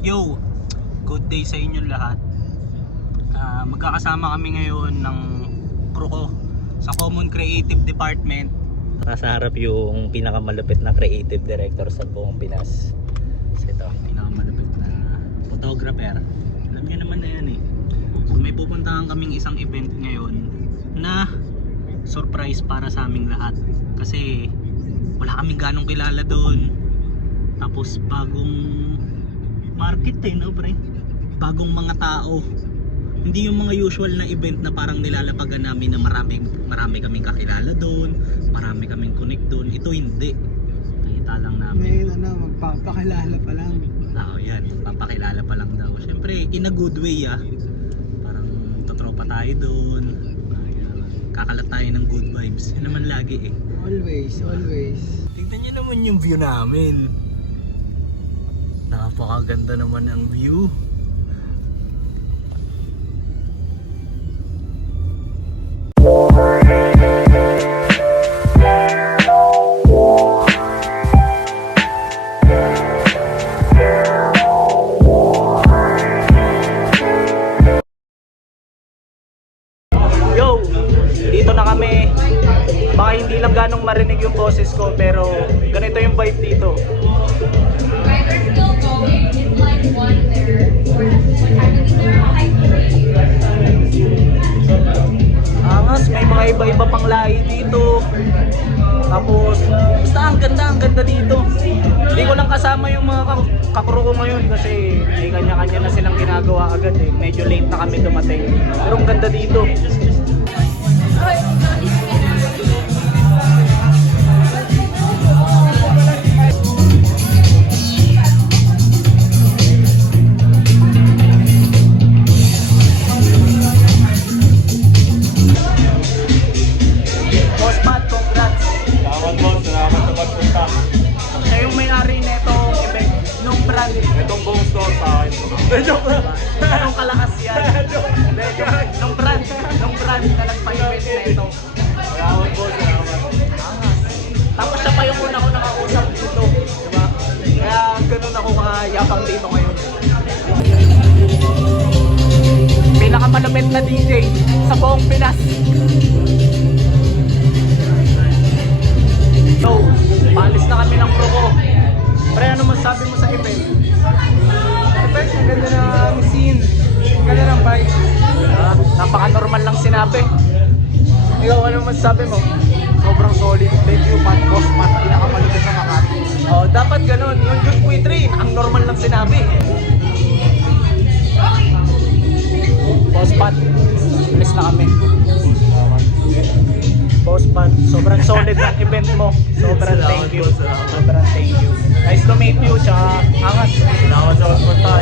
Yo, good day sa inyong lahat. Magkakasama kami ngayon ng crew ko sa Common Creative Department. Nasa harap yung pinakamalupit na creative director sa buong Pinas. So ito, Pinakamalapit na photographer. Alam niyo naman na yan eh. So may pupuntahan kaming isang event ngayon na surprise para sa aming lahat. Kasi wala kaming ganong kilala doon. Tapos bagong market eh, no pre? Bagong mga tao. Hindi yung mga usual na event na parang nilalapagan namin na marami kaming kakilala doon, marami kaming connect doon. Ito hindi. Nakita lang namin. Ngayon magpapakilala pa lang. Yan, papakilala pa lang daw. Siyempre, in a good way Parang totropa tayo doon. Kakalat tayo ng good vibes. Yan naman lagi eh. Always, always. Tignan nyo naman yung view namin. Napakaganda naman ang view. Yo, dito na kami. Baka hindi lang ganong marinig yung boses ko, pero ganito yung vibe dito. They're still going. It's like one there. What happened there? Like three. Angas, may mga iba-iba pang lahi dito. Tapos, basta ang ganda dito. Hindi ko lang kasama yung mga kakro ko ngayon kasi may kanya-kanya na silang ginagawa agad eh. Medyo late na kami dumating. Pero ang ganda dito. Boss Pat, congrats. Salamat boss, salamat sa pagpunta. Siya yung may-ari na itong event, nung brand. Itong buong store sa akin. Anong kalakas yan? Nung brand na nagpa-event na ito. Salamat boss, salamat. Tapos siya pa yung una ko nakausap dito, diba? Kaya ganun ako kayapang dito ngayon. Pinakamalapit na DJ sa buong Pinas. So, paalis na kami ng pro ko. Pre, ano masasabi mo sa event? First, ang ganda ng scene. Ang ganda ng vibe. Napaka-normal lang sinabi. Ikaw, ano masasabi mo? Sobrang solid. Thank you, Pat. Boss, Pat. Pinakamalupit sa Makati. Oh, dapat ganun. Yung Youth Quit Train, ang normal lang sinabi. Boss Pat, alis na kami. Boss Pat, sobrang solid ng event mo. Sobrang thank you. Sobrang thank you. Nice to meet you, tsaka angas. Salamat sa pagpunta.